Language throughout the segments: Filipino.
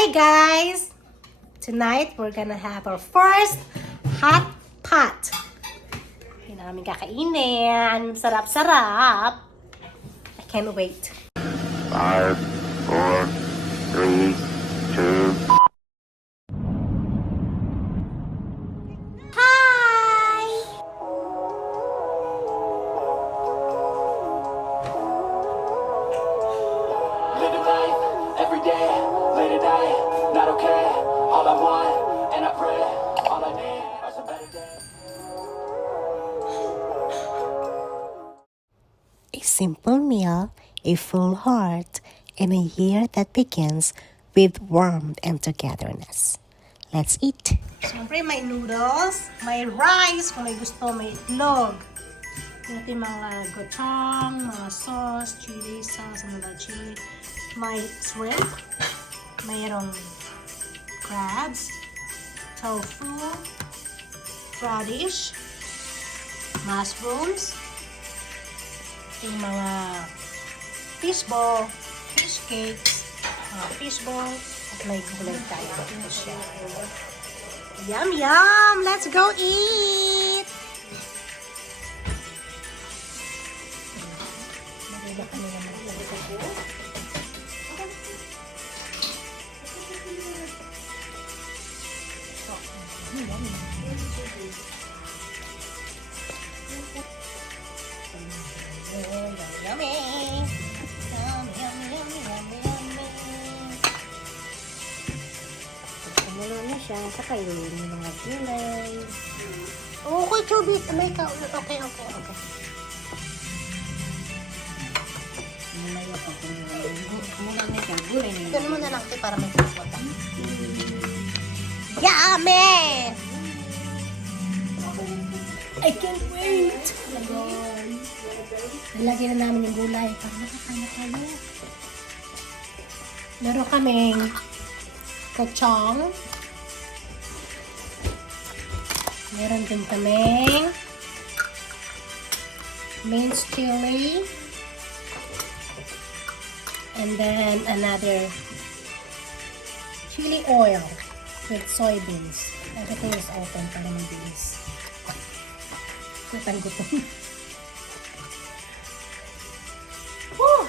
Hi guys! Tonight, we're gonna have our first hot pot. Yun ang aming kakainin. Sarap-sarap. I can't wait. 5, 4, 3, 2. Hi! Living life every day, late at night, not okay. All I want, and I pray, all I need are some better days. A simple meal, a full heart, and a year that begins with warmth and togetherness. Let's eat! Siyempre, may noodles, may rice, kung may gusto, may itlog. Natin mga gochang, mga sauce, chili sauce, mga chili. May shrimp, mayroong crabs, tofu, radish, mushrooms, yung mga fishball, fish cakes, fishball, at may gulay tayo. Ito siya. Yum, yum! Let's go eat! Maganda kami naman ito. Yummy! Yummy! Kumulo na siya, saka yung mga gulay. Okay, Chubit. Okay. Mamaya pa kumulo na siya, gulay na Ito naman na lang ito para may kapota. Yummy! I can't wait! Nalagyan na namin yung gulay para makakaya tayo. Meron kaming kachong. Meron din kaming minced chili. And then another chili oil with soybeans. Everything is open para mabilis. Gutom. Woo!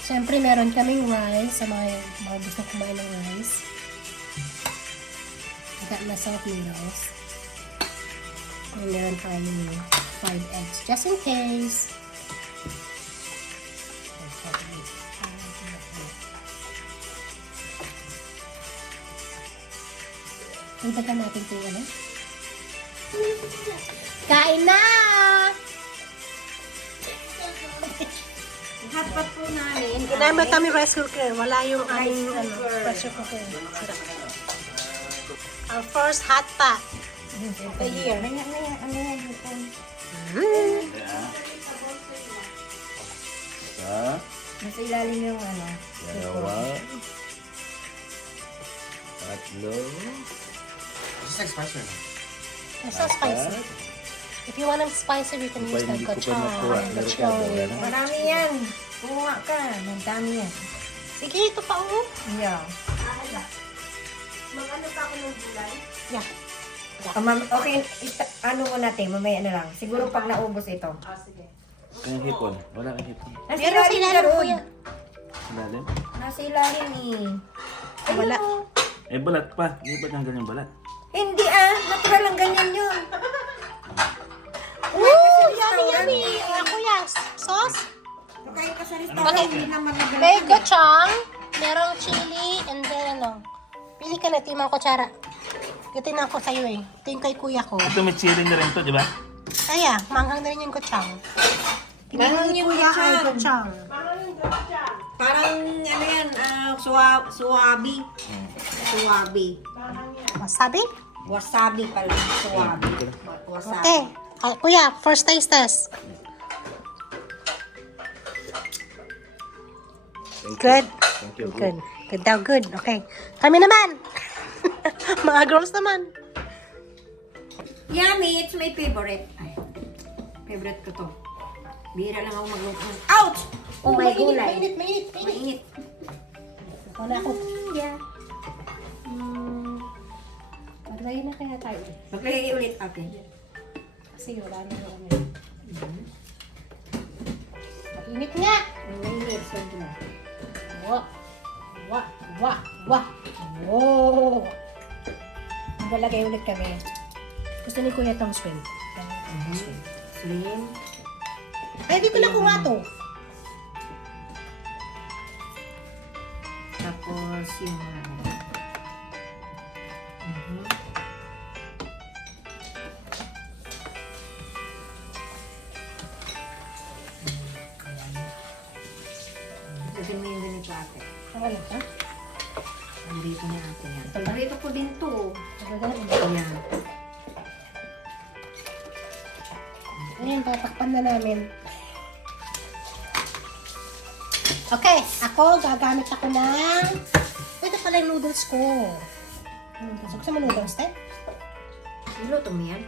Siyempre, meron kaming rice sa mga gusto kumain ng rice. I got myself noodles. And meron tayong fried eggs, just in case. Nagdagan natin ito ano? Kain na! Hotpot po namin. Ginamit kami rice cooker. Wala yung aming pressure cooker. Our first hot pot. The year. Ano yan? Nasa ilalim yung ano. Dalawa. Tatlo. It's so spicy. If you want them spicy, we can use the Hindi ko pa gochujang, nakuha. the Meron ka chili. ba? Marami yan. Kumuha ka. Madami yan. Sige, ito pa oh. Yeah. Yeah. Okay, ano mo natin, mamaya na lang. Siguro pag naubos ito. Yung hipon. Wala kang hipon. Nasa Meron ilalim sila ka rin ron. kuya. Ilalim? Nasa ilalim eh. Wala. Eh, balat pa. Hindi ba nang ganyan balat? Hindi natural lang ganyan yun. Ooh, yummy! Kuya, sauce? Kahit ka sa Okay. restaurant, hindi naman May gochujang, merong chili, and then ano. Pili ka na, ito yung mga kutsara. Ito yung ako sa'yo eh. Ito yung kay kuya ko. Ito may chili na rin to, di ba? Kaya, manghang na rin yung gochujang. Manghang yung Kuya ay gochujang. gochujang. Parang ano yan, suwabi. Suwabi. Wasabi? Wasabi pala, suwabi. Wasabi. Okay. Ay, kuya, first taste test. Good. Thank you. Good. Good daw, good. Okay. Kami naman. Mga girls naman. Yummy, it's my favorite. Favorite ko to. Bihira lang ako magluto. Ouch! Oh, my gulay. Mainit. Mainit. Wala ako. Yeah. Maglagay na kaya tayo. Maglagay ulit. Okay. Kasi wala na kami. Mainit nga! Mainit. Sobra. Wah! Wow! Maglalagay ulit kami. Gusto ni Kuya itong shrimp. Shrimp. Ay, di ko lang kuha to. Tapos yung Lagyan mo yung ganito ate. Ano ka? Andito na ate yan. Andito ko din to. Maglalagay. Ayan. Ayan, tatakpan na namin. Okay, gagamit ako ng... Ito pala yung noodles ko. Gusto mo noodles, te? Niluto mo yan?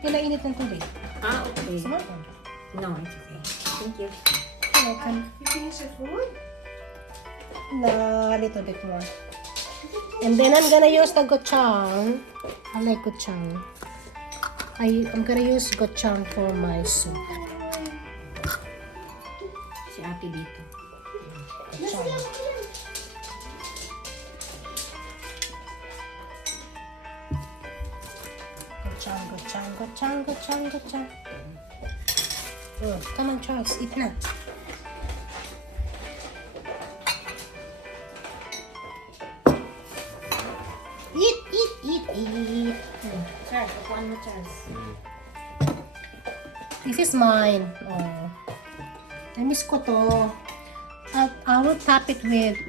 Pinainit ng tubig. Okay. Gusto mo? No, it's okay. Thank you. Welcome. You finish your food? No, a little bit more. And then I'm gonna use the gochujang. I like gochujang. I'm gonna use gochujang for my soup. Si ate dito. Gochujang. Gochujang. Oh, come on, Charles, eat na. Eat. Charles, kukuhan mo Charles. This is mine. Oh. Namiss ko to. I will top it with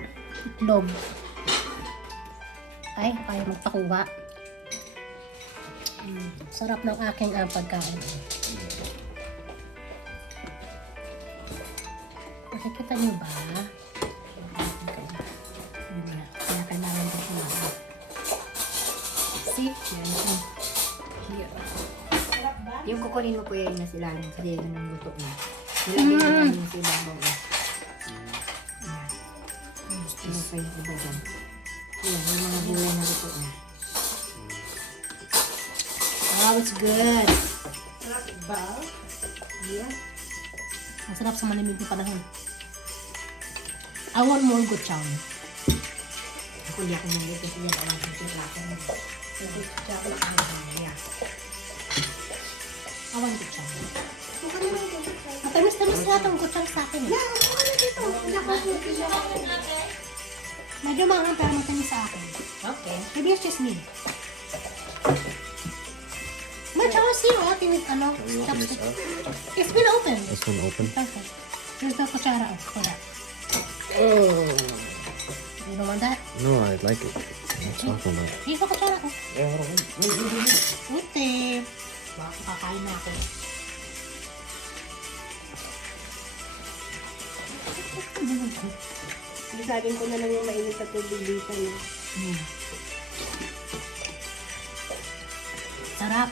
itlog. Ay, kaya magpakuha. Sarap ng aking pagkain. Nakikita niyo ba? Kaya kailangan ko kumain. See? Yan. Here. Yung kukunin mo kuya yung nasa ilalim kasi yun ang luto mo. Nilagay mo namin sa ibabaw mo. Ano pa yung iba dyan? Yan, yung mga gulay na luto mo. Wow, it's good. Yeah. Masarap sa malamig na panahon. I want more gochujang. Ako hindi ako nangit kasi yan awan sa lakas mo. Yeah. I want gochujang. Matamis-tamis nga itong gochujang sa akin. Medyo mahang pero matamis sa akin. Okay. Maybe it's just me. Much I see you open it, chopstick. It's been open. This one open. Perfect. Here's the kutsara for that. Oh. You don't want that? No, I like it. What's talking about? Here's the kutsara ko. Ute. Baka kakain na ako. Bisagin ko na lang yung mainit sa tubig dito. Sarap.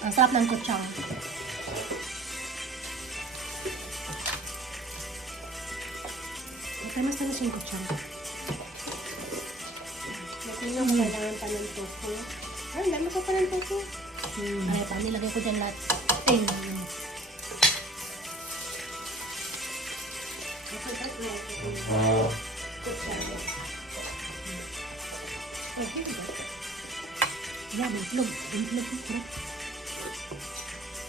Ang sarap ng kutsang. Tamis-tamis yung kutsang. Natin mo kailangan pa ng tofu. Ay, dami ko pa ng tofu. Ay, pa, nilagay ko dyan lahat. Yeah, itlog.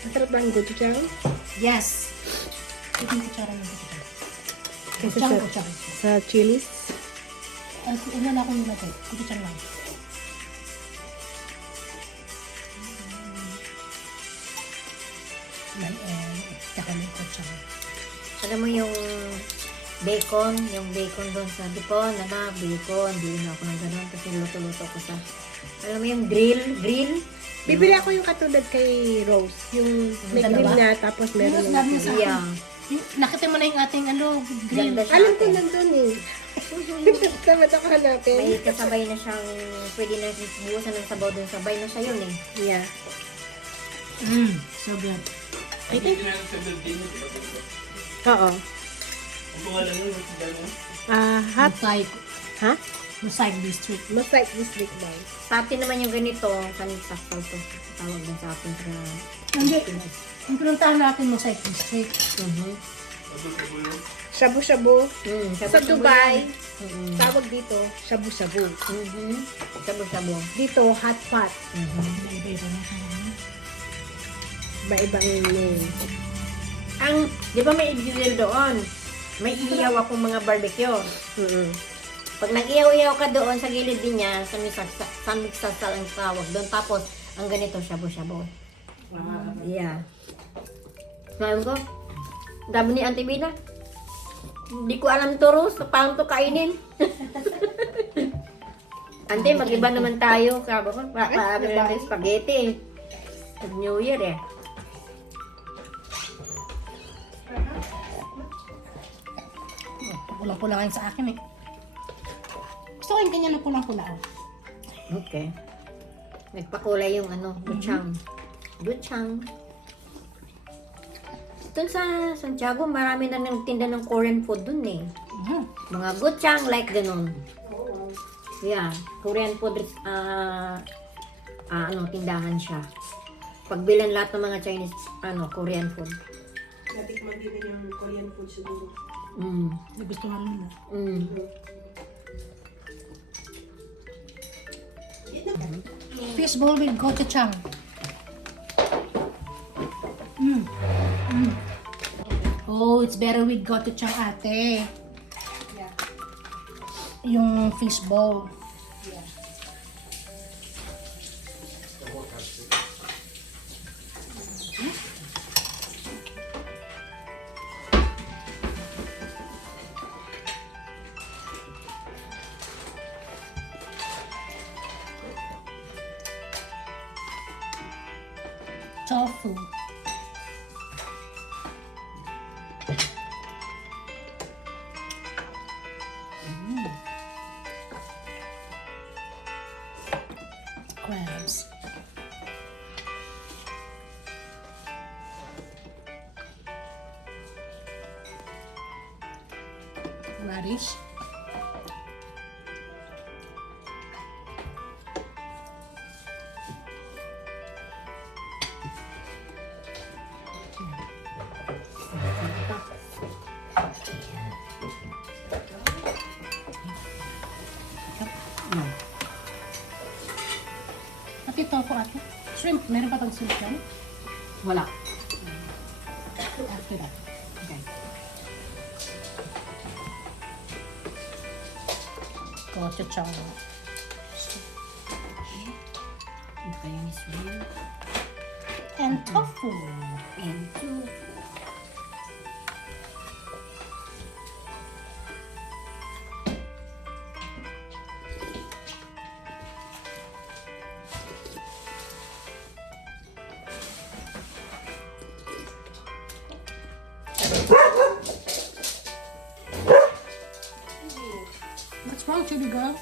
Masarap ba ang gochujang? Yes. Ito yung kutsara ng gochujang. Kasi Gochujang. sa chilies? Ano na ako nilagay? Gochujang lang. May tsaka may gochujang. Alam mo yung bacon doon sa dipon, bacon, hindi na ako ng ganun kasi luto-luto ko sa, alam mo yung grill, Bibili ako yung katulad kay Rose. Yung may Dalawa? cream na tapos meron Yes, yung... sabi niya sa akin. yeah. Nakita mo na yung ating grill. Ganda siya. Alam ko nandun eh. Tamad ako hanapin. May kasabay na siyang, pwede na buusan ng sabaw dun, sabay na siya yun eh. Yeah. So good. Oo. Hot. Mosaic. Ha? Mosaic District. Mosaic District daw. Sa atin naman yung ganito, saksal to. Tawag din sa atin sa Hindi. Pinas. Yung pinuntahan natin Mosaic District. Shabu-shabu. Sa Dubai, tawag dito, shabu-shabu. Sabo-sabo. Dito, hot pot. Iba-ibang name. Ang, di ba may grill doon? May iyaw akong mga barbecue. Pag nag-iyaw-iyaw ka doon sa gilid din niya, sa miksasal ang tawag doon. Tapos, ang ganito, shabu-shabu. Yeah. Sabi ko, dami ni Auntie Bina. Hindi ko alam to, Rose, paano to kainin. Auntie, mag-iba naman tayo. Sabi ko, paano tayo spaghetti. New Year eh. Pulang-pula kayo sa akin eh. Gusto ko yung kanya na pulang-pula. Okay. Nagpakulay yung guchang. Guchang. Doon sa Santiago, marami na nagtinda ng Korean food dun eh. Mga guchang, like ganun. Yeah, Korean food, tindahan siya. Pagbilan lahat ng mga Chinese, Korean food. Natikman din yung Korean food siguro. Nagustuhan mo na. Fishball with gochujang. Oh, it's better with gochujang, ate. Yeah. Yung fishball. Yeah. Tofu. Crabs. Radish. Pati tofu ate. Shrimp. Meron pa tong shrimp yan? Wala. After that. Okay. Gochujang. Ito yung shrimp. And tofu. And two. What's wrong, chili girl?